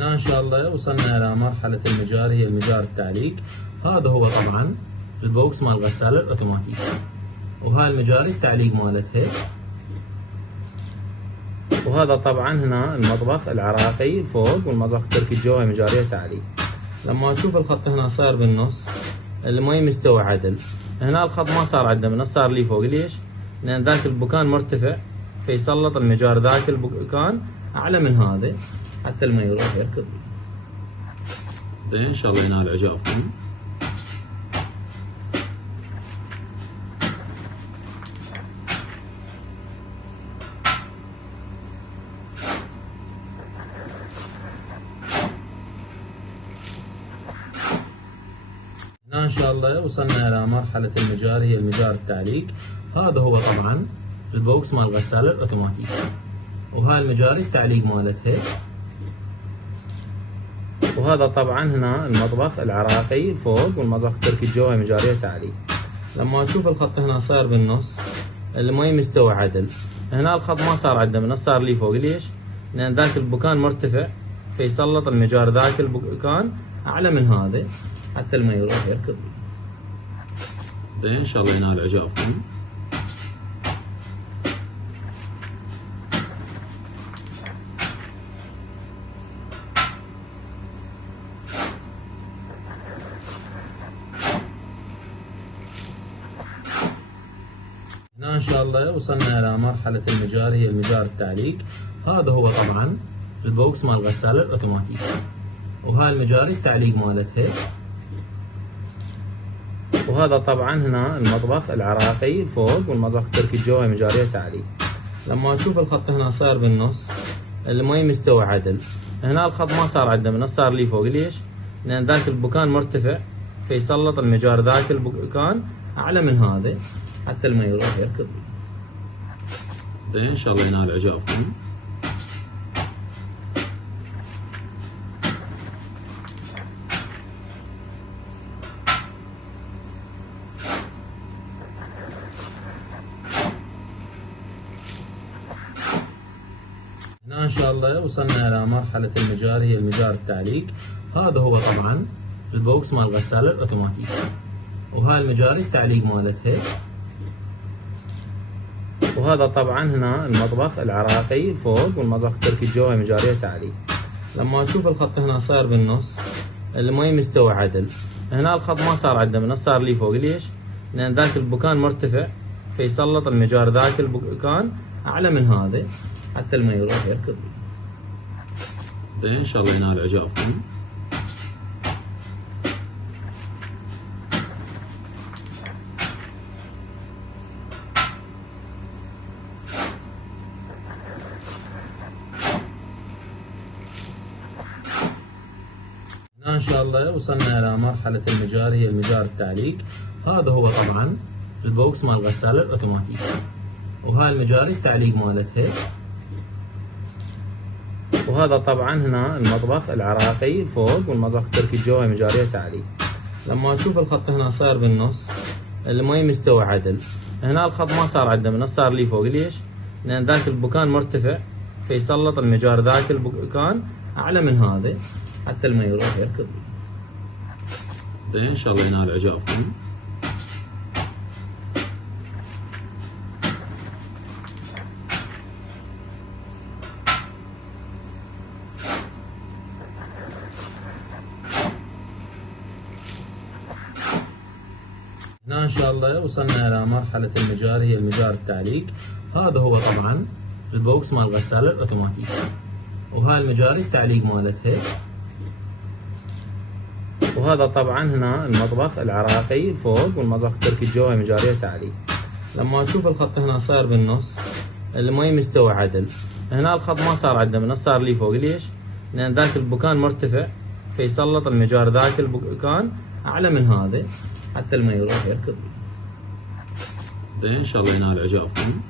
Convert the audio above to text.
هنا إن شاء الله وصلنا إلى مرحلة المجاري، هي المجار التعليق. هذا هو طبعا البوكس مال الغسالة الأوتوماتيكية، وهاي المجاري التعليق مالتها. وهذا طبعا هنا المطبخ العراقي فوق، والمطبخ التركي الجوهي مجارية تعليق. لما أشوف الخط هنا صاير بالنص، المي مستوى عدل. هنا الخط ما صار عدل، من صار لي فوق. ليش؟ لأن ذاك البكان مرتفع، فيسلط المجار ذاك البكان أعلى من هذا حتى المي يروح يركض. إن شاء الله ينال إعجابكم. هنا إن شاء الله وصلنا إلى مرحلة المجاري، هي المجار التعليق. هذا هو طبعا البوكس مال الغسالة الأوتوماتيكية، وهاي المجاري التعليق مالتها. وهذا طبعا هنا المطبخ العراقي فوق، والمطبخ التركي الجوهي مجارية تعليق. لما أشوف الخط هنا صاير بالنص، المي مستوى عدل. هنا الخط ما صار عدل، من صار لي فوق. ليش؟ لأن ذاك البكان مرتفع، فيسلط المجار ذاك البكان أعلى من هذا حتى المي يروح يركض. إن شاء الله ينال إعجابكم. هنا إن شاء الله وصلنا إلى مرحلة المجاري، هي المجار التعليق. هذا هو طبعا البوكس مال الغسالة الأوتوماتيكية، وهاي المجاري التعليق مالتها. وهذا طبعا هنا المطبخ العراقي فوق، والمطبخ التركي الجوهي مجارية تعليق. لما أشوف الخط هنا صاير بالنص، المي مستوى عدل. هنا الخط ما صار عدل، من صار لي فوق. ليش؟ لأن ذاك البكان مرتفع، فيسلط المجار ذاك البكان أعلى من هذا حتى المي يروح يركض. إن شاء الله ينال إعجابكم. هنا إن شاء الله وصلنا إلى مرحلة المجاري، هي المجار التعليق. هذا هو طبعا البوكس مال الغسالة الأوتوماتيكية، وهاي المجاري التعليق مالتها. وهذا طبعا هنا المطبخ العراقي فوق، والمطبخ التركي الجوهي مجارية تعليق. لما أشوف الخط هنا صاير بالنص، المي مستوى عدل. هنا الخط ما صار عدل، من صار لي فوق. ليش؟ لأن ذاك البكان مرتفع، فيسلط المجار ذاك البكان أعلى من هذا حتى المي يروح يركض. إن شاء الله ينال إعجابكم. هنا إن شاء الله وصلنا إلى مرحلة المجاري، هي المجار التعليق. هذا هو طبعا البوكس مال الغسالة الأوتوماتيكية، وهاي المجاري التعليق مالتها. وهذا طبعا هنا المطبخ العراقي فوق، والمطبخ التركي الجوهي مجارية تعليق. لما أشوف الخط هنا صاير بالنص، المي مستوى عدل. هنا الخط ما صار عدل، من صار لي فوق. ليش؟ لأن ذاك البكان مرتفع، فيسلط المجار ذاك البكان أعلى من هذا حتى المي يروح يركض. إن شاء الله ينال إعجابكم. هنا إن شاء الله وصلنا إلى مرحلة المجاري، هي المجار التعليق. هذا هو طبعا البوكس مال الغسالة الأوتوماتيكية، وهاي المجاري التعليق مالتها. وهذا طبعا هنا المطبخ العراقي فوق، والمطبخ التركي الجوهي مجارية تعليق. لما أشوف الخط هنا صاير بالنص، المي مستوى عدل. هنا الخط ما صار عدل، من صار لي فوق. ليش؟ لأن ذاك البكان مرتفع، فيسلط المجار ذاك البكان أعلى من هذا حتى المي يروح يركض. إن شاء الله ينال إعجابكم. هنا إن شاء الله وصلنا إلى مرحلة المجاري، هي المجار التعليق. هذا هو طبعا البوكس مال الغسالة الأوتوماتيكية، وهاي المجاري التعليق مالتها. وهذا طبعا هنا المطبخ العراقي فوق، والمطبخ التركي الجوهي مجارية تعليق. لما أشوف الخط هنا صاير بالنص، المي مستوى عدل. هنا الخط ما صار عدل، من صار لي فوق. ليش؟ لأن ذاك البكان مرتفع، فيسلط المجار ذاك البكان أعلى من هذا حتى المي يروح يركض. إن شاء الله ينال إعجابكم.